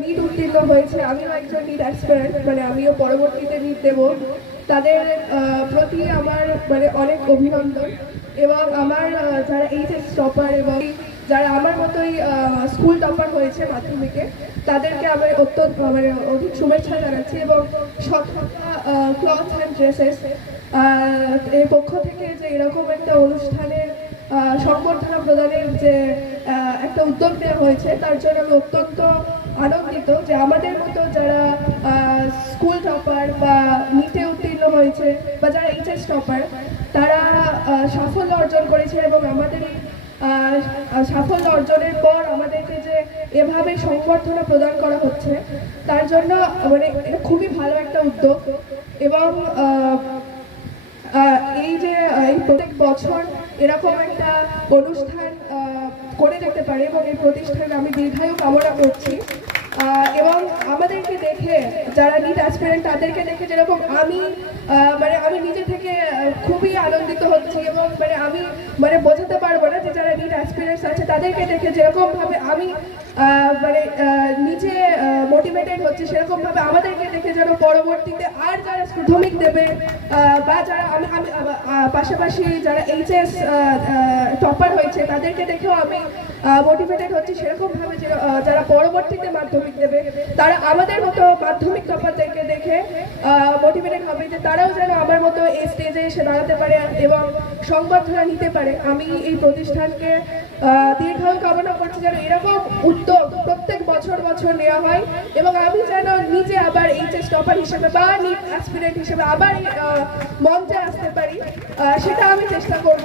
NEET উত্তীর্ণ হয়েছে। আমিও একজন নিট অ্যাসপিরেন্ট মানে আমিও পরবর্তীতে নিট দেব। তাদের প্রতি আমার মানে অনেক অভিনন্দন। এবং আমার যারা এইচএস টপার এবং যারা আমার মতোই স্কুল টপার হয়েছে মাধ্যমিকে তাদেরকে আমি অত্যন্ত মানে অধিক শুভেচ্ছা জানাচ্ছি এবং সৎকথা ক্লথ অ্যান্ড ড্রেসেস এর পক্ষ থেকে যে এরকম একটা অনুষ্ঠানের আহ, সংবর্ধনা প্রদানের যে একটা উদ্যোগ নেওয়া হয়েছে তার জন্য আমি অত্যন্ত আনন্দিত যে আমাদের মতো যারা স্কুল টপার বা নিটে উত্তীর্ণ হয়েছে বা যারা এইচএস টপার তারা সাফল্য অর্জন করেছে এবং আমাদের এই সাফল্য অর্জনের পর আমাদেরকে যে এভাবে সংবর্ধনা প্রদান করা হচ্ছে, তার জন্য মানে এটা খুবই ভালো একটা উদ্যোগ এবং এই যে এই প্রত্যেক বছর এরকম একটা অনুষ্ঠান করে যেতে পারে এবং এই প্রতিষ্ঠান আমি দীর্ঘায়ু কামনা করছি। এবং আমাদেরকে দেখে, যারা নিট অ্যাসপিরেন্ট তাদেরকে দেখে যেরকম আমি মানে আমি নিজে থেকে খুবই আনন্দিত হচ্ছি এবং মানে আমি মানে বোঝাতে পারব না যে যারা নিট অ্যাসপিরেন্টস আছে, তাদেরকে দেখে যেরকমভাবে আমি মানে নিজে মোটিভেটেড হচ্ছে, সেরকমভাবে আমাদেরকে দেখে যেন পরবর্তীতে আর যারা প্রাথমিক দেবে বা যারা আমি আমি পাশাপাশি যারা এইচএস টপার হয়েছে, তাদেরকে দেখেও আমি মোটিভেটেড হচ্ছি সেরকমভাবে যারা পরবর্তীতে মাধ্যমিক দেবে, তারা আমাদের মতো মাধ্যমিক টপারদেরকে দেখে মোটিভেটেড হবে যে তারাও যেন আমার মতো এই স্টেজে এসে দাঁড়াতে পারে এবং সংবর্ধনা নিতে পারে। আমি এই প্রতিষ্ঠানকে দীর্ঘায়ু কামনা করছি যেন এরকম উদ্যোগ প্রত্যেক বছর বছর নেওয়া হয় এবং আমি যেন নিজে আবার এইচএস টপার হিসেবে বা নিট অ্যাসপিরেন্ট হিসেবে আবার মঞ্চে আসতে পারি সেটা আমি চেষ্টা করব।